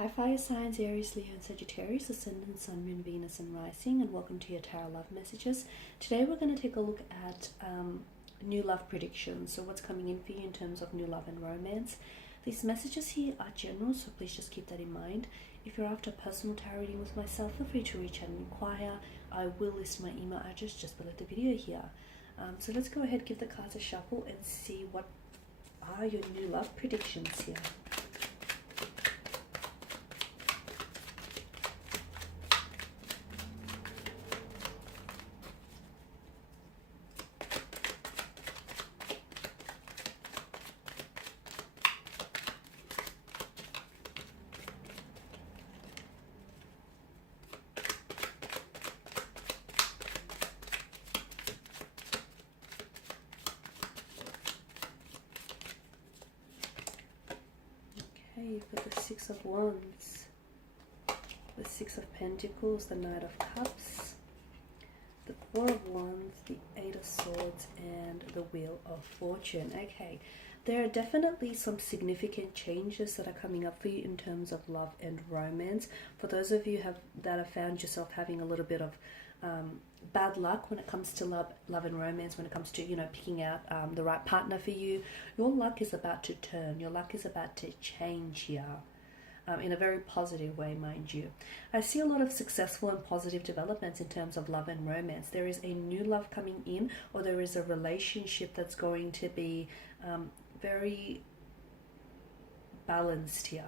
Hi fire signs, Aries, Leo and Sagittarius, Ascendant, Sun, Moon, Venus and Rising, and welcome to your Tarot Love Messages. Today we're going to take a look at new love predictions, so what's coming in for you in terms of new love and romance. These messages here are general, so please just keep that in mind. If you're after personal tarot reading with myself, feel free to reach out and inquire. I will list my email address just below the video here. So let's go ahead, give the cards a shuffle and see what are your new love predictions here. You've got the Six of Wands, the Six of Pentacles, the Knight of Cups, the Four of Wands, the Eight of Swords, and the Wheel of Fortune. Okay, there are definitely some significant changes that are coming up for you in terms of love and romance. For those of you that have found yourself having a little bit of bad luck when it comes to love and romance, when it comes to, picking out the right partner for you, your luck is about to turn. Your luck is about to change here. In a very positive way, mind you. I see a lot of successful and positive developments in terms of love and romance. There is a new love coming in, or there is a relationship that's going to be very balanced here.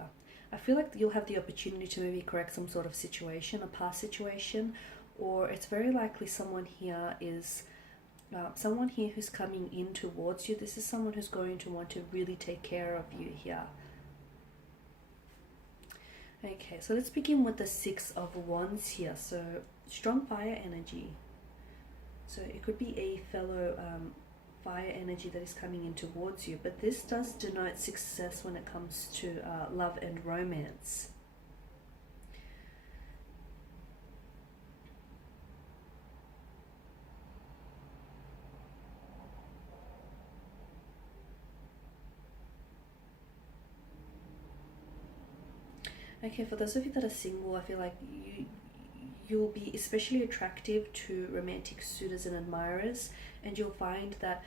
I feel like you'll have the opportunity to maybe correct some sort of situation, a past situation, or it's very likely someone here is someone here who's coming in towards you. This is someone who's going to want to really take care of you here. Okay, so let's begin with the Six of Wands here. So strong fire energy. So it could be a fellow fire energy that is coming in towards you, but this does denote success when it comes to love and romance. Okay, for those of you that are single, I feel like you'll be especially attractive to romantic suitors and admirers, and you'll find that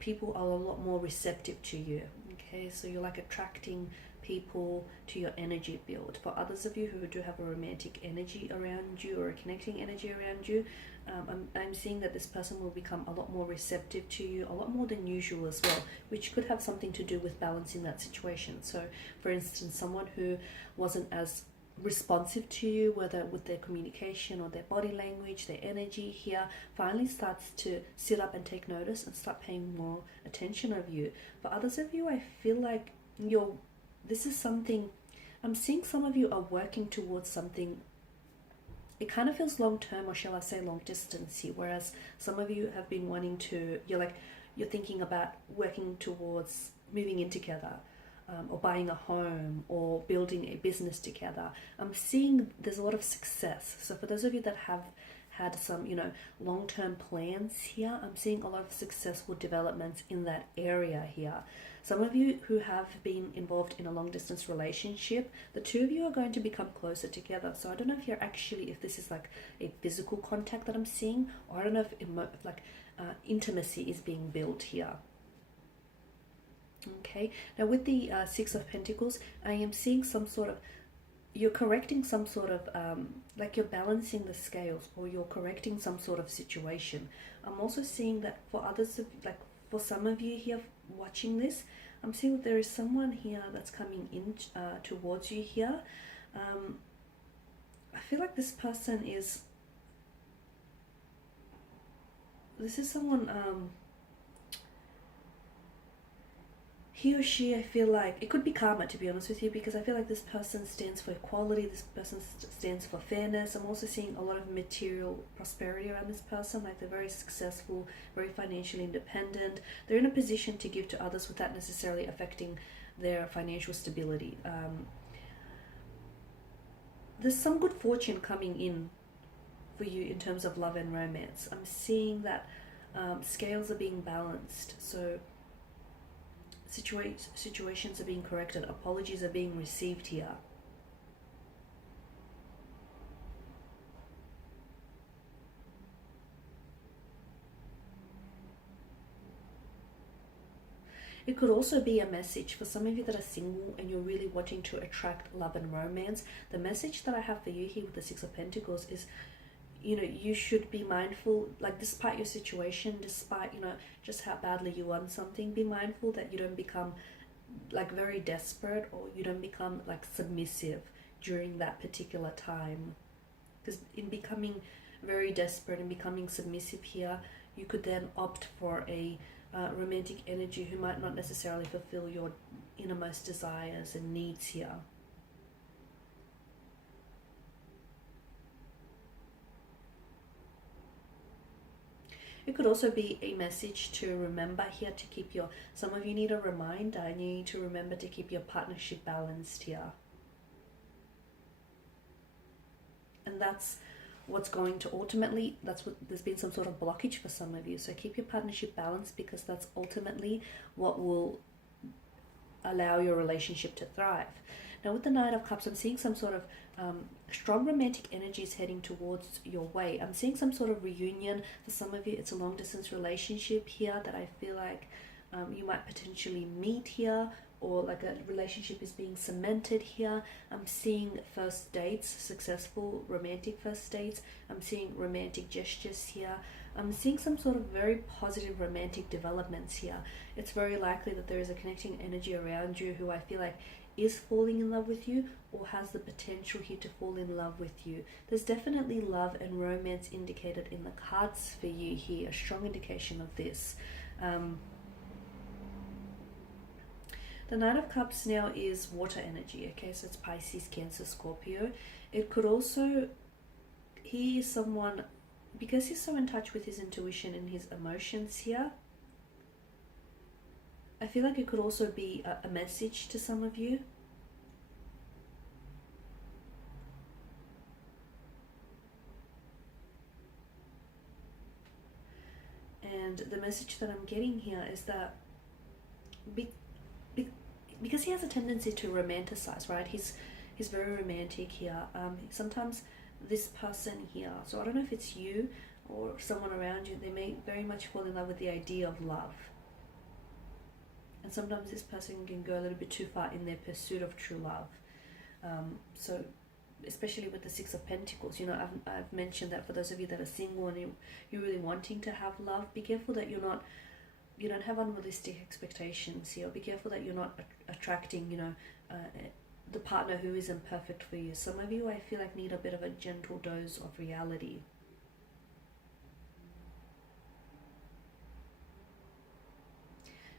people are a lot more receptive to you. Okay, so you're like attracting people to your energy field. For others of you who do have a romantic energy around you or a connecting energy around you, I'm seeing that this person will become a lot more receptive to you, a lot more than usual as well, which could have something to do with balancing that situation. So for instance, someone who wasn't as responsive to you, whether with their communication or their body language, their energy here, finally starts to sit up and take notice and start paying more attention of you. For others of you, I feel like this is something, I'm seeing some of you are working towards something. It kind of feels long term, or shall I say long distance, whereas some of you have been wanting to, you're thinking about working towards moving in together, or buying a home, or building a business together. I'm seeing there's a lot of success. So for those of you that have had some, long-term plans here, I'm seeing a lot of successful developments in that area here. Some of you who have been involved in a long-distance relationship, the two of you are going to become closer together. So I don't know if this is like a physical contact that I'm seeing, or I don't know if intimacy is being built here. Okay, now with the Six of Pentacles, I am seeing some sort of, you're correcting some sort of, like you're balancing the scales, or you're correcting some sort of situation. I'm also seeing that for others, for some of you here watching this, I'm seeing that there is someone here that's coming in towards you here. I feel like this person is someone, he or she, I feel like, it could be karma, to be honest with you, because I feel like this person stands for equality, this person stands for fairness. I'm also seeing a lot of material prosperity around this person, like they're very successful, very financially independent. They're in a position to give to others without necessarily affecting their financial stability. There's some good fortune coming in for you in terms of love and romance. I'm seeing that scales are being balanced, so situations are being corrected, apologies are being received here. It could also be a message for some of you that are single and you're really wanting to attract love and romance. The message that I have for you here with the Six of Pentacles is, you know, you should be mindful, like despite your situation, despite, you know, just how badly you want something, be mindful that you don't become like very desperate, or you don't become like submissive during that particular time. Because in becoming very desperate and becoming submissive here, you could then opt for a romantic energy who might not necessarily fulfill your innermost desires and needs here. It could also be a message to remember here to keep your, some of you need a reminder and you need to remember to keep your partnership balanced here. And that's what's going to ultimately, that's what, there's been some sort of blockage for some of you. So keep your partnership balanced, because that's ultimately what will allow your relationship to thrive. Now with the Knight of Cups, I'm seeing some sort of strong romantic energies heading towards your way. I'm seeing some sort of reunion. For some of you, it's a long distance relationship here that I feel like you might potentially meet here, or like a relationship is being cemented here. I'm seeing first dates, successful romantic first dates. I'm seeing romantic gestures here. I'm seeing some sort of very positive romantic developments here. It's very likely that there is a connecting energy around you who I feel like is falling in love with you, or has the potential here to fall in love with you. There's definitely love and romance indicated in the cards for you here, a strong indication of this. The Knight of Cups now is water energy, okay, so it's Pisces, Cancer, Scorpio. It could also, he is someone, because he's so in touch with his intuition and his emotions here, I feel like it could also be a message to some of you. And the message that I'm getting here is that because he has a tendency to romanticize, right? He's very romantic here. Sometimes this person here, so I don't know if it's you or someone around you, they may very much fall in love with the idea of love. And sometimes this person can go a little bit too far in their pursuit of true love. So especially with the Six of Pentacles, you know, I've mentioned that for those of you that are single and you're really wanting to have love, be careful that you don't have unrealistic expectations here. Be careful that you're not attracting, you know, the partner who isn't perfect for you. Some of you, I feel like, need a bit of a gentle dose of reality.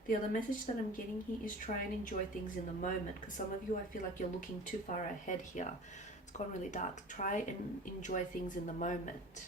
The other message that I'm getting here is try and enjoy things in the moment, because some of you, I feel like you're looking too far ahead here. It's gone really dark. Try and enjoy things in the moment.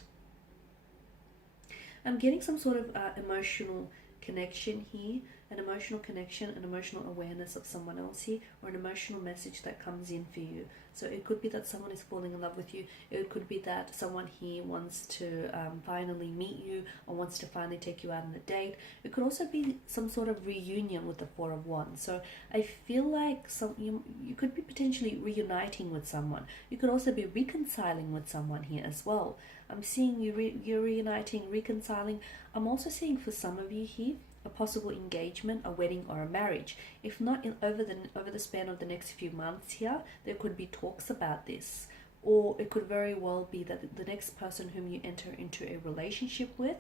I'm getting some sort of emotional connection here, an emotional connection, an emotional awareness of someone else here, or an emotional message that comes in for you. So it could be that someone is falling in love with you. It could be that someone here wants to finally meet you, or wants to finally take you out on a date. It could also be some sort of reunion with the Four of Wands. So I feel like you could be potentially reuniting with someone. You could also be reconciling with someone here as well. I'm seeing you're reuniting, reconciling. I'm also seeing for some of you here a possible engagement, a wedding, or a marriage. If not over the span of the next few months here, there could be talks about this. Or it could very well be that the next person whom you enter into a relationship with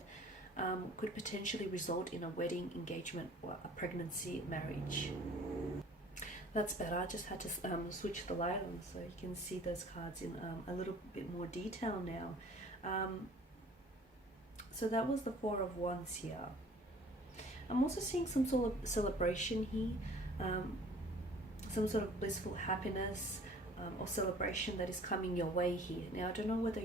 could potentially result in a wedding, engagement, or a pregnancy, marriage. That's better. I just had to switch the light on so you can see those cards in a little bit more detail now. So that was the Four of Wands here. I'm also seeing some sort of celebration here, some sort of blissful happiness or celebration that is coming your way here. Now, I don't know whether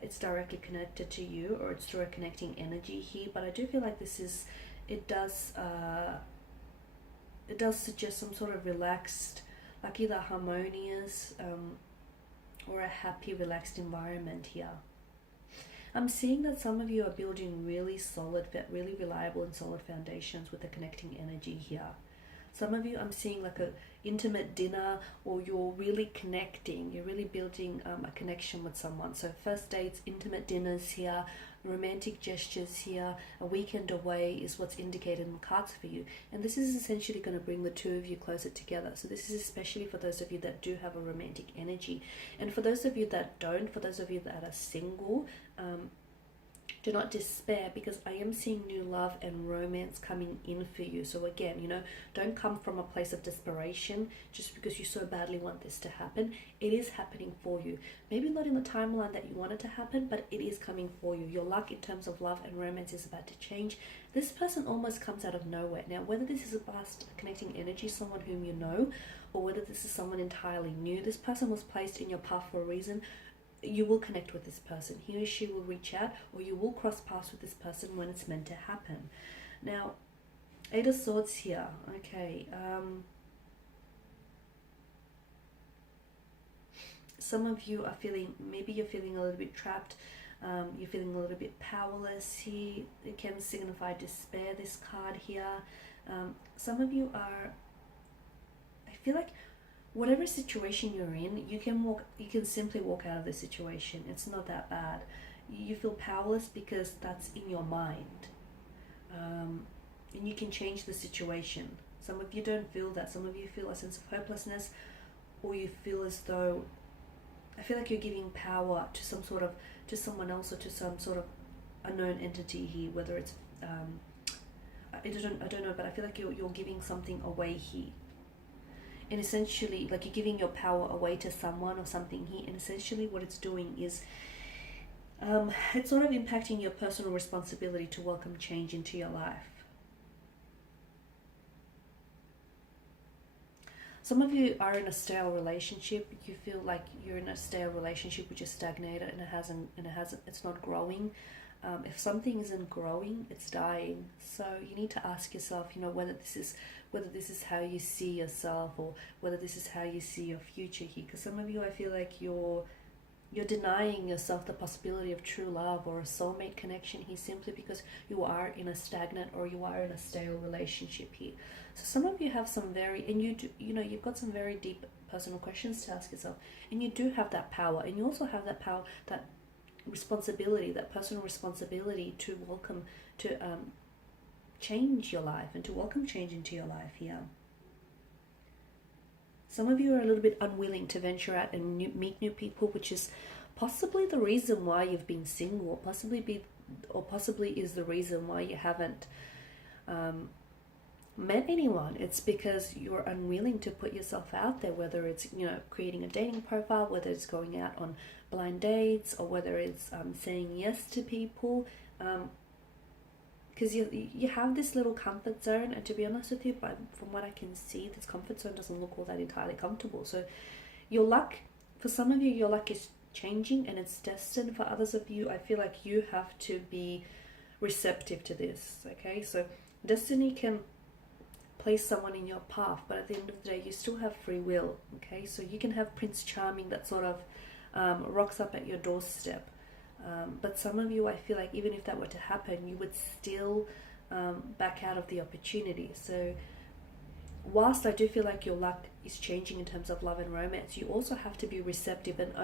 it's directly connected to you or it's through a connecting energy here, but I do feel like it does suggest some sort of relaxed, like either harmonious or a happy, relaxed environment here. I'm seeing that some of you are building really solid, really reliable and solid foundations with the connecting energy here. Some of you, I'm seeing like intimate dinner, or you're really connecting, you're really building a connection with someone. So first dates, intimate dinners here, romantic gestures here, a weekend away is what's indicated in the cards for you. And this is essentially going to bring the two of you closer together. So this is especially for those of you that do have a romantic energy. And for those of you that don't, for those of you that are single, do not despair, because I am seeing new love and romance coming in for you. So again, don't come from a place of desperation just because you so badly want this to happen. It is happening for you. Maybe not in the timeline that you want it to happen, but it is coming for you. Your luck in terms of love and romance is about to change. This person almost comes out of nowhere. Now, whether this is a past connecting energy, someone whom you know, or whether this is someone entirely new, this person was placed in your path for a reason. You will connect with this person. He or she will reach out, or you will cross paths with this person when it's meant to happen. Now, Eight of Swords here. Okay. Some of you are feeling, maybe you're feeling a little bit trapped. You're feeling a little bit powerless here. It can signify despair, this card here. Some of you are, I feel like, whatever situation you're in, you can simply walk out of the situation. It's not that bad. You feel powerless because that's in your mind. And you can change the situation. Some of you don't feel that. Some of you feel a sense of hopelessness, or you feel as though, I feel like you're giving power to to someone else, or to some sort of unknown entity here, whether it's, I don't know, but I feel like you're giving something away here. And essentially, like, you're giving your power away to someone or something here, and essentially what it's doing is it's sort of impacting your personal responsibility to welcome change into your life. Some of you are in a stale relationship. You feel like you're in a stale relationship which is stagnated, and it's not growing. If something isn't growing, it's dying. So you need to ask yourself, whether this is how you see yourself, or whether this is how you see your future here. Because some of you, I feel like you're denying yourself the possibility of true love or a soulmate connection here, simply because you are in a stagnant, or you are in a stale relationship here. So some of you have some you've got some very deep personal questions to ask yourself, and you do have that power, and you also have that power, that responsibility, that personal responsibility to change your life and to welcome change into your life here. Some of you are a little bit unwilling to venture out and meet new people, which is possibly the reason why you've been single, possibly is the reason why you haven't met anyone. It's because you're unwilling to put yourself out there, whether it's creating a dating profile, whether it's going out on blind dates, or whether it's saying yes to people, because you have this little comfort zone, and to be honest with you, from what I can see, this comfort zone doesn't look all that entirely comfortable. So your luck, for some of you, your luck is changing and it's destined. For others of you, I feel like you have to be receptive to this. Okay, so destiny can place someone in your path, but at the end of the day, you still have free will. Okay, so you can have Prince Charming that sort of rocks up at your doorstep, but some of you, I feel like, even if that were to happen, you would still back out of the opportunity. So whilst I do feel like your luck is changing in terms of love and romance, you also have to be receptive and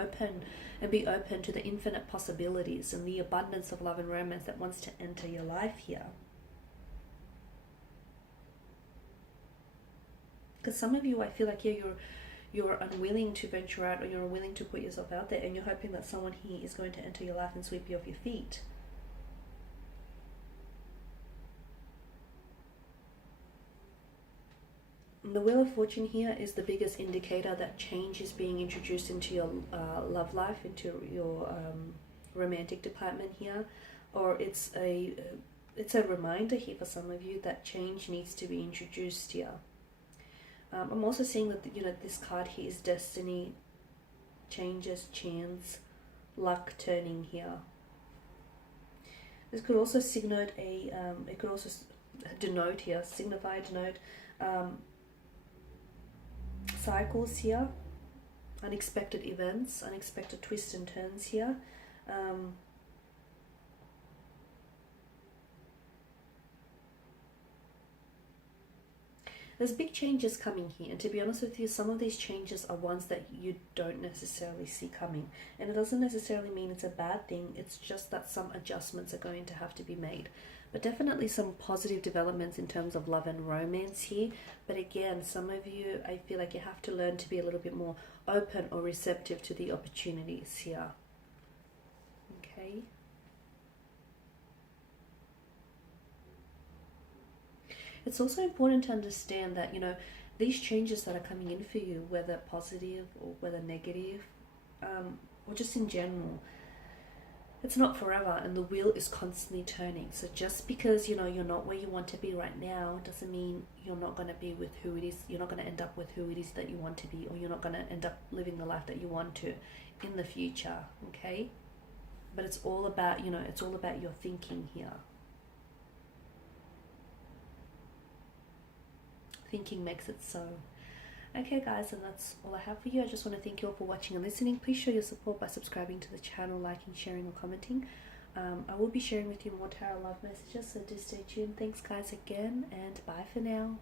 be open to the infinite possibilities and the abundance of love and romance that wants to enter your life here. Because some of you, I feel like, you're unwilling to venture out, or you're unwilling to put yourself out there, and you're hoping that someone here is going to enter your life and sweep you off your feet. The Wheel of Fortune here is the biggest indicator that change is being introduced into your love life, into your romantic department here, or it's a reminder here for some of you that change needs to be introduced here. I'm also seeing that this card here is destiny, changes, chance, luck turning here. This could also signify, denote cycles here, unexpected events, unexpected twists and turns here. there's big changes coming here, and to be honest with you, some of these changes are ones that you don't necessarily see coming, and it doesn't necessarily mean it's a bad thing. It's just that some adjustments are going to have to be made, but definitely some positive developments in terms of love and romance here. But again, some of you, I feel like you have to learn to be a little bit more open or receptive to the opportunities here. Okay. It's also important to understand that, you know, these changes that are coming in for you, whether positive or whether negative, or just in general, it's not forever, and the wheel is constantly turning. So just because, you know, you're not where you want to be right now doesn't mean you're not going to be with who it is, you're not going to end up with who it is that you want to be, or you're not going to end up living the life that you want to in the future. Okay. But it's all about, you know, it's all about your thinking here. Thinking makes it so. Okay guys, and that's all I have for you. I just want to thank you all for watching and listening. Please show your support by subscribing to the channel, liking, sharing or commenting. I will be sharing with you more tarot love messages, so do stay tuned. Thanks guys again, and bye for now.